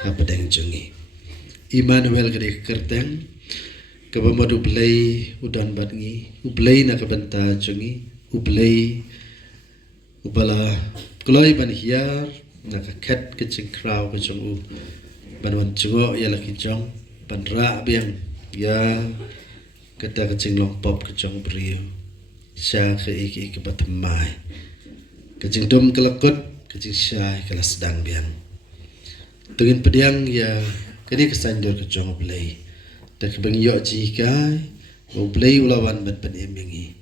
Apa deng jungi Immanuel gede kerteng kabamadu blay udan badngi ublay na kabanta jungi ublay ubala kloy ban hiar na kaket kecing kraw kecing u banwan jungo ya laki jong ban ra biang ya kata kecing lompop kecing beriu sya ke iki ke batamai kecing dum kelakut kecing syai kelas sedang biang tungin pediang ya kini kesanjur kecong blay tak bengiyok jika mau blay ulawan ban ban emingi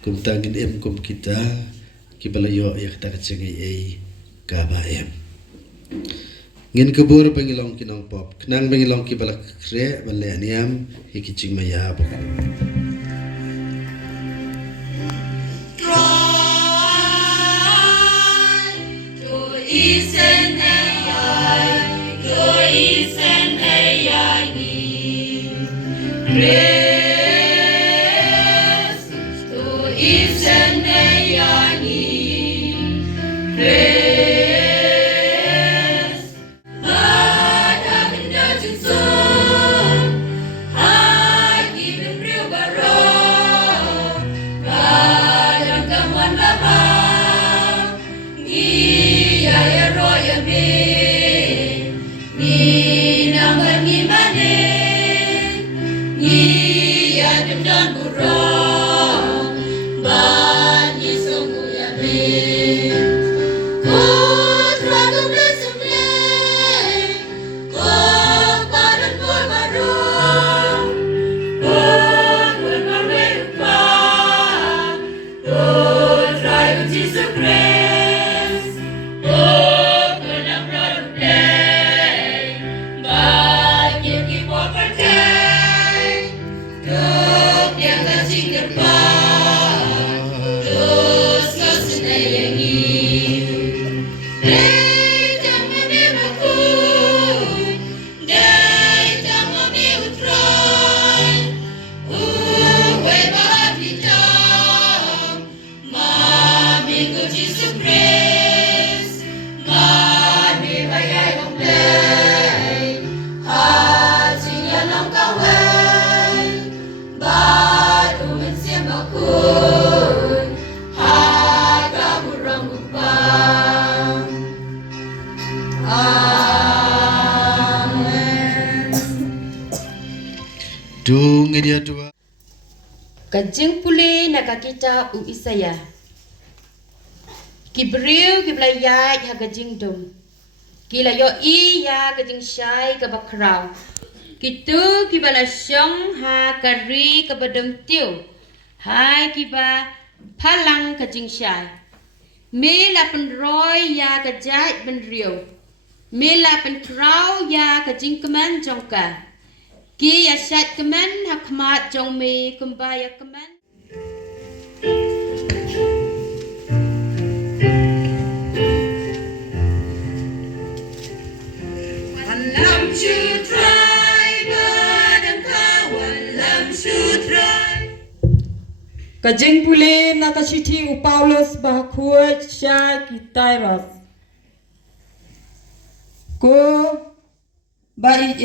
kum tangin em kum kita kibalayok ya kita kecing ai kaba em ngin kebur bengilong kinong pop kenang bengilong kibalak kre ban le aniam hikicing maya bakal dung dia dua kajing puli nak kita u Isaya kibriu kiblaya ha kajing dum kilayo i ya kajing syai ka bakrau kitu kibala syong ha kari ka badam tiu hai kiba palang kajing syai mela penroy ya kajai benriu mela penkrau ya kajing keman jongka ki ya syat keman hakmat jong me kumbaya keman lam chu try badam kawan lam chu try kajing puli na kasiti u Paulus bahkuat sya kitairos ko baik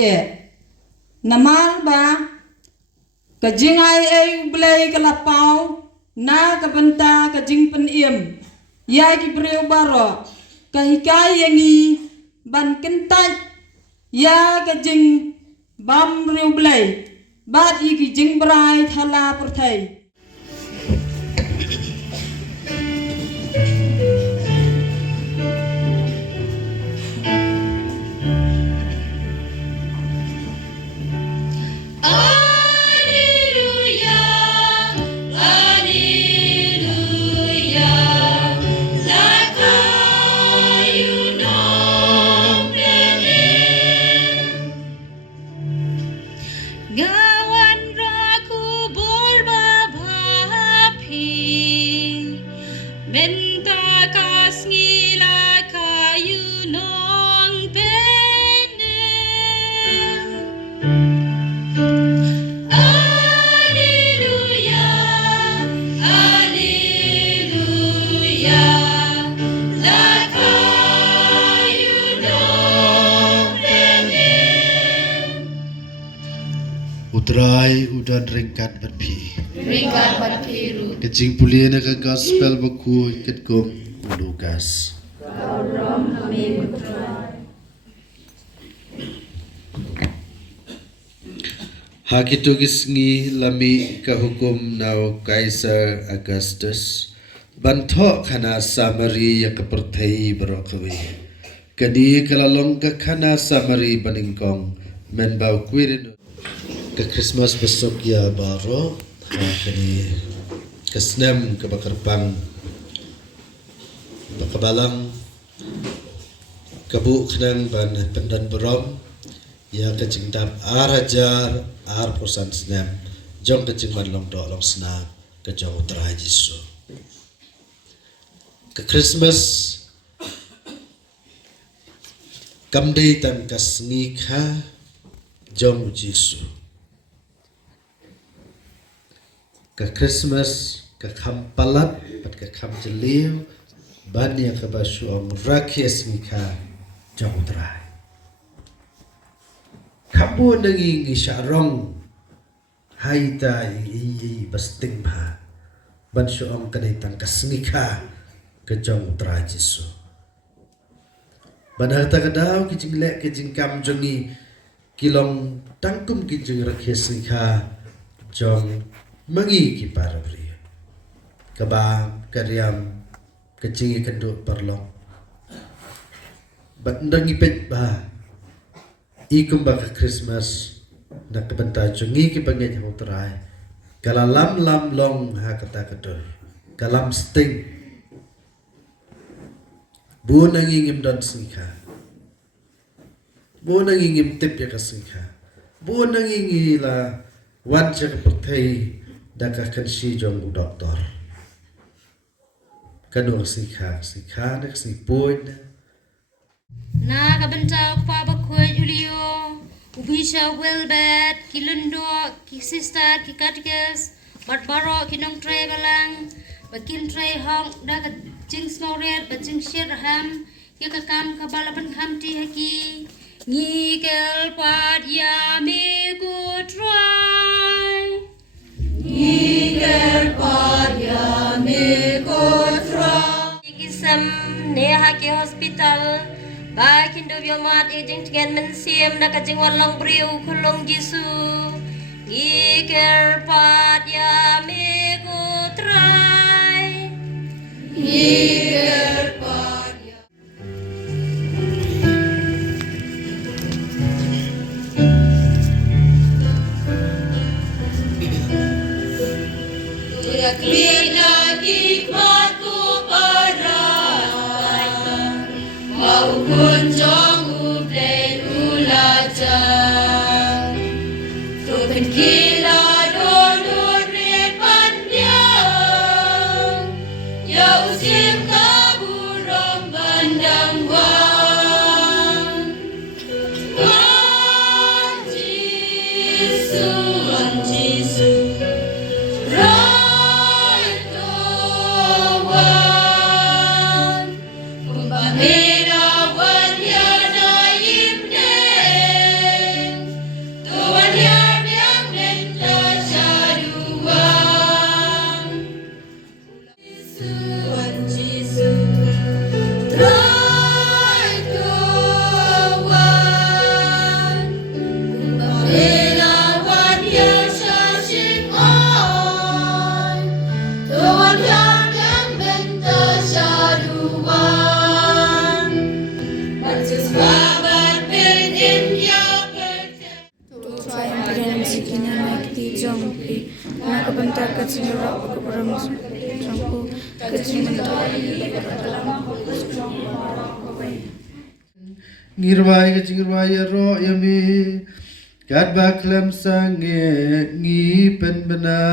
namal ba kajing ai blai kalapau na kabenta kajing peniem ya ki breu baro kahikai yangi ban kentat ya kajing bam reu blai bat i ki jing brai thala perthai Gawan raku bolba Ngrai udan ringkat berpi. Ringkat berpiru. Kecing pulia na ka gospel baku ketkom Lukas. Hakitu gisngi lami ka hukum nau Kaisar Augustus bantok khana samari ya kepertai berokawi. Kadi kalalong ka khana samari baningkong menbau kuirin ke Christmas besok ya baro kani kesnem ke bakarpang bakabalang kabu khnang ban pendan berom ya kecing dap arajar ar posan snem jong kecing ban long do long sna ke jong utra jisu ke Christmas kamdei tan kasni kha jong jisu ke Christmas ke kampalat pat ke kam jeliu bania ke basu om rakyes mika jong utra kabu nangi ngisarong haita i basting ba ban su om kadai tang kasngika ke jong utra jisu ban harta kadau kijing lek kijing kam jongi kilong tangkum kijing rakyes mika jong mangi ki parabri kaba karyam kecing kenduk perlong bat ndangi pet ba ikum baka Christmas na kabanta jungi ki pangnya utrai kalalam lam long ha kata kadul kalam sting bu nangingim dan singka bu nangingim tip ya kasingka bu nangingi la wan cha perthai daka kansi jong doktor kanu singka singka nak si poin Na kabenta pa bakoy Julio ubisha welbet kilundo ki sister ki katkes barbaro kinong tray balang bakin tray hong da ka jing snoret ba jing shir ham ki ka kam ka balaban kam ti haki ni kel pat ya me go try Ni ker padya me kotra. Kisam ne haki hospital ba kindo biomat ejing tigan mensiam na kajing walang briu kulong Jisu iker pat ya me ko try Ni ker padya. Tuya klina hikmat ku parang mau kunjung ublay ulajan Tuhan kila dolur repandang Ya usim kaburong bandang wang Wan Jisu Rai Tuhan Kumbahirawan ya naim deng Tuhan yang minta syaduan Tuhan Yesus Rai Tuhan Kumbahirawan ya syasing on Tuhan yang minta syaduan Pansus babat pilin ya kerja Tuhan yang sikina nakti jompi na kabanta ka sinura ko param jompo ka sinura ngirwai ke ngirwai ro yami kat baklam sange ngi pen bena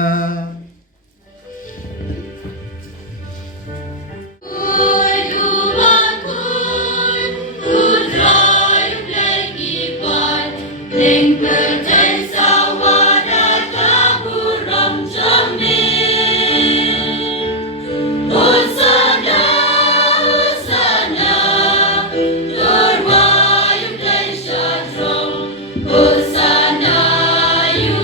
Ning perten sawada kaburam jamin Hosana, Hosana Turwayum day syadrong Hosana yu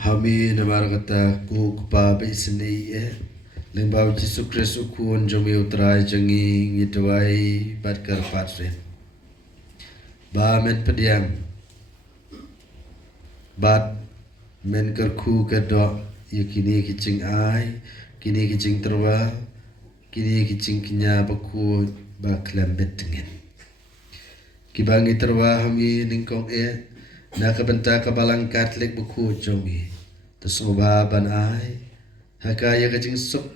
Hami namar kata ku kupa bisni lembau Yesus Kristus kun jami utrai jangi ngitwai badkar patren ba men pediam bad men kerku kedo yakini kicing ai kini kicing terwa kini kicing kinya baku ba klembet dengan kibangi terwa hami ningkong na kabenta kabalang Katolik buku jomi tesuba ban ai hakaya kajing sup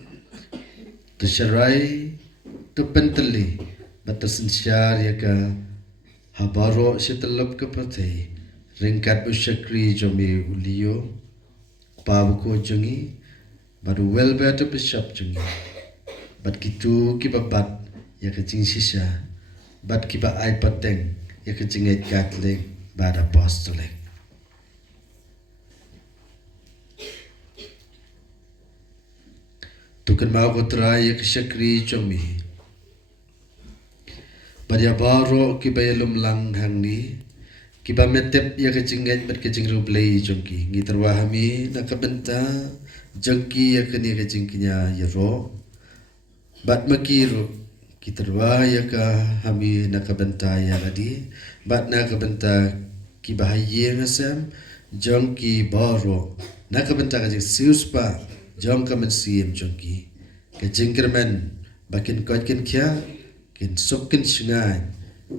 tesharai tu penteli batasin syar yaka habaro sitalup kapate ringkat usyakri jomi ulio pa buku jongi baru well better bishop jongi bat kitu kibabat yaka jing sisha bat kiba ai pateng yaka jingai Katolik bad apostolic. Tukan mau try yak syakri chomi. Badia baro ki bayalum lang hangni ki ba metep yak jingat bat kajing rublay jongki ngitarwahami nakabenta jongki yak ni kajingkinya yaro bat makiru kitarwa yaka hami nakabenta yagadi bat nakabenta ki bahaye ngasam jong ki baro nakabenta kajing siuspa jong kamen siem jongki kajing kermen bakin kotkin kya kin sokin sungai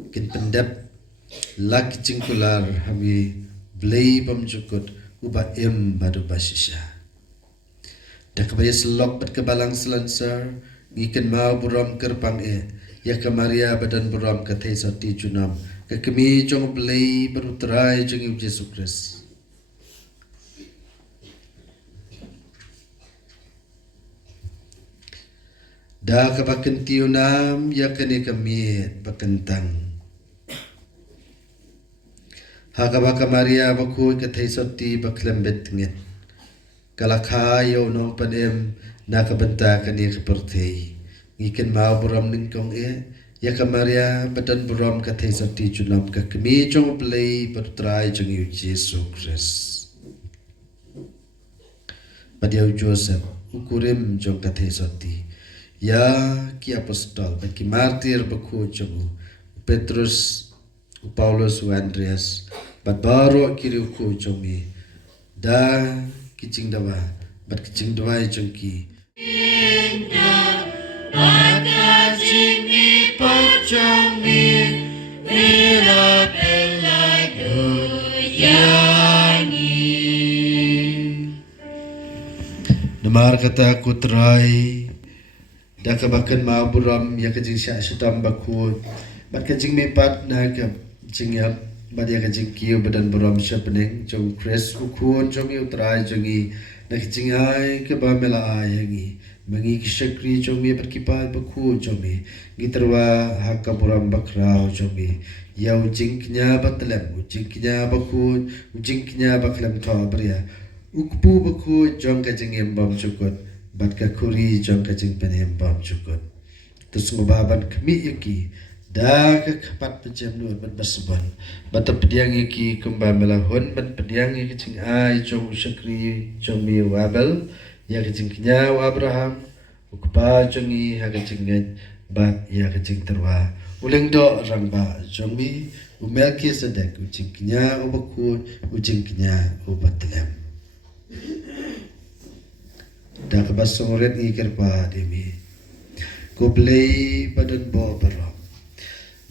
kin pendap lak cingkular hami blay bam jukut uba badu basisha dak bayas lok bat kebalang selansar ikan mau buram kerpang yaka Maria badan buram kathai sati junam kekemi jong blay berutrai jong Yesus Kristus da kabakan tiunam yakani kami bakentang hakabaka Maria baku kathai sati baklembet ngit kalakhayo no panem nakabenta kani kepertei ngiken mau buram ningkong yaka Maria badan buram kathai sati junam kekemi jong blay berutrai jong Yesus Kristus Padiau Joseph ukurim jong kathai sati ya ki apostol baki martir baku jong Petrus Paulus Andreas bat baro kiri ku jong da kicing dawa bat kicing dawa jong ki Namar kata aku terai dah kebakan mau buram ya kajing syak sedam baku bat kajing mepat na ke jing ya bat ya kajing kiu badan buram syapning jong Kris ukun jong yu terai jongi na kajing ai ke ba mela ai ngi mengi kisakri jong me bat kipai baku jong me gitarwa hakka buram bakrau jong me ya ujing knya batlem ujing knya baku ujing knya baklem tho bria ukpu baku jong kajing embam cukut bat kakuri jong kajing penem bam cukut terus ngobaban kemi yaki da ka kapat pejam nur bat basban bat pediang yaki kemba melahun bat pediang yaki cing ai jong syakri jong mi wabel ya kajing knya Abraham ukpa jongi ha kajing net bat ya kajing terwa uleng do rangba jong mi umelki sedek ujing knya ubaku ujing knya ubatlem da kabasong red ikir pa demi ko play badan bo baro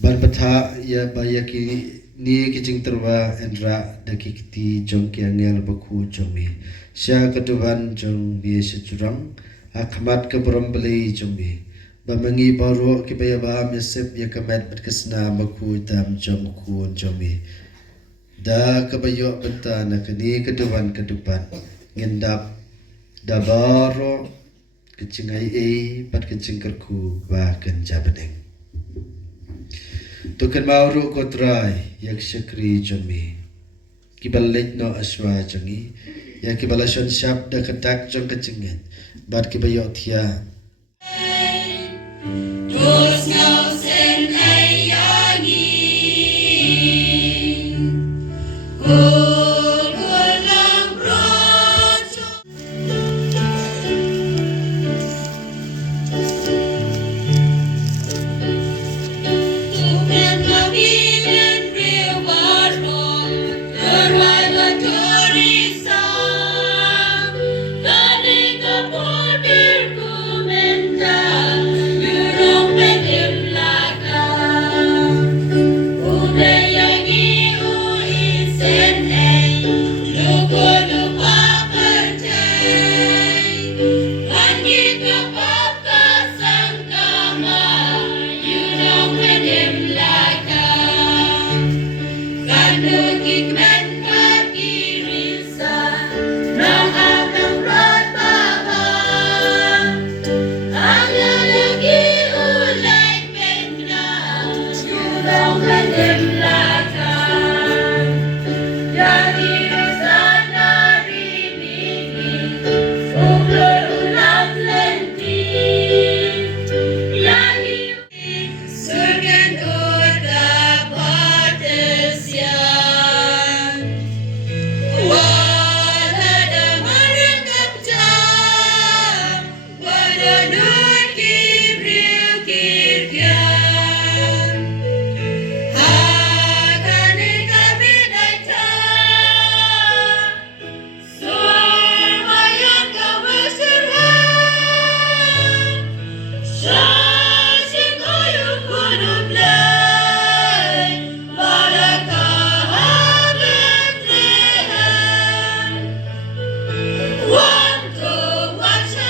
ban batha ya bayaki ni kijing terwa endra dakikti jong kyangel baku jomi sya kaduban jong bi securang akmat ke bromblei jomi bamangi baro kibaya ba mesep ya kamat batkesna baku tam jong ku jomi Da kabayo benta na kani kedupan ngendap da baro kecingai pat kecingkerku ba kenja beneng. Tukan mauru kotrai yak syakri jomi. Kibalit no aswa jongi ya kibalashon syab da kedak jong kecingen bat kibayo tia. Dus ngau sen ai yangi. Kulang rojo. Tuhan kawin riu warong, terwai turisang, kani kapurdir kumenda, yurong petim lakang. Uday yang iu isen ay, luko lupa percay, kani kapap kasangkama, yurong petim lakang. Kanugig men pagirisa, nang akang ratbahang, ang lalaki ulay pena, yurong petim lakang. Dari sana rinigin, uglor ulam lentin, yang iuin, surgan uda patesyan. Wala da marangkap jam, wala nun kibriw kirkyan. Hakani kami dayta, surmayan kamasirhan, syasing kayong kunublay, balakahan Bethlehem. One, two, one, sing.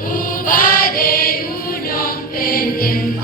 Ubade unong penim